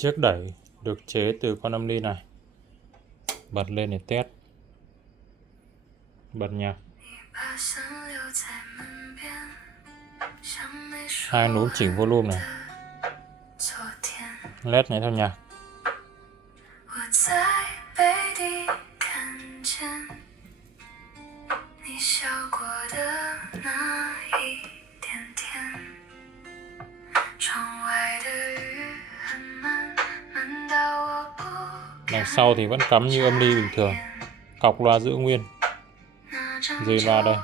Chiếc đẩy được chế từ con âm ly này. Bật lên để test. Bật nhạc. Hai núm chỉnh volume này. LED này theo nhạc. Đằng sau thì vẫn cắm như âm ly bình thường. Cọc loa giữ nguyên. Dây loa đây.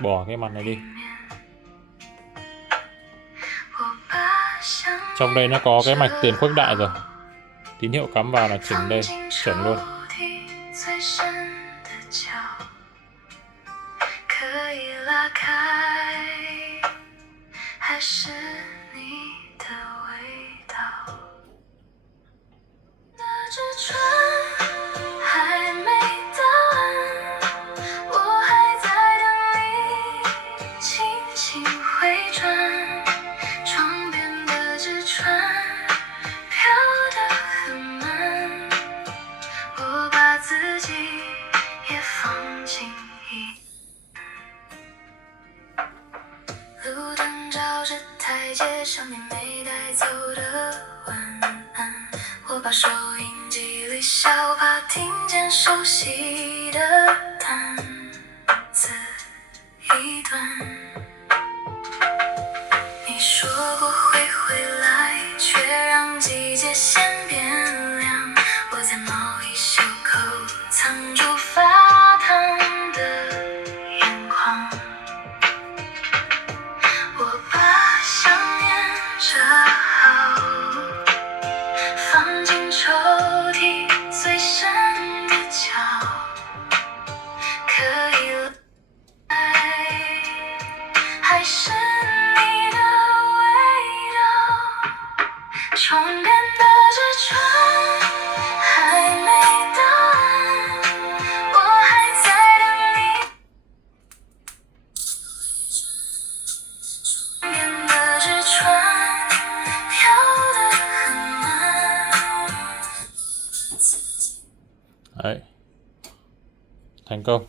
Bỏ cái mặt này đi. Trong đây nó có cái mạch tiền khuếch đại rồi. Tín hiệu cắm vào là chỉnh đây, chuẩn luôn.把收音机里笑，怕听见熟悉的单词一段。你说过会回来，却让季节先变凉。我在毛衣袖口藏住发烫的眼眶，我把想念折好，放进抽屉最深的角，可以了，还是你的味道。窗边的纸船还没到岸，我还在等你。窗边的纸船飘得很慢。Đấy. Thành công.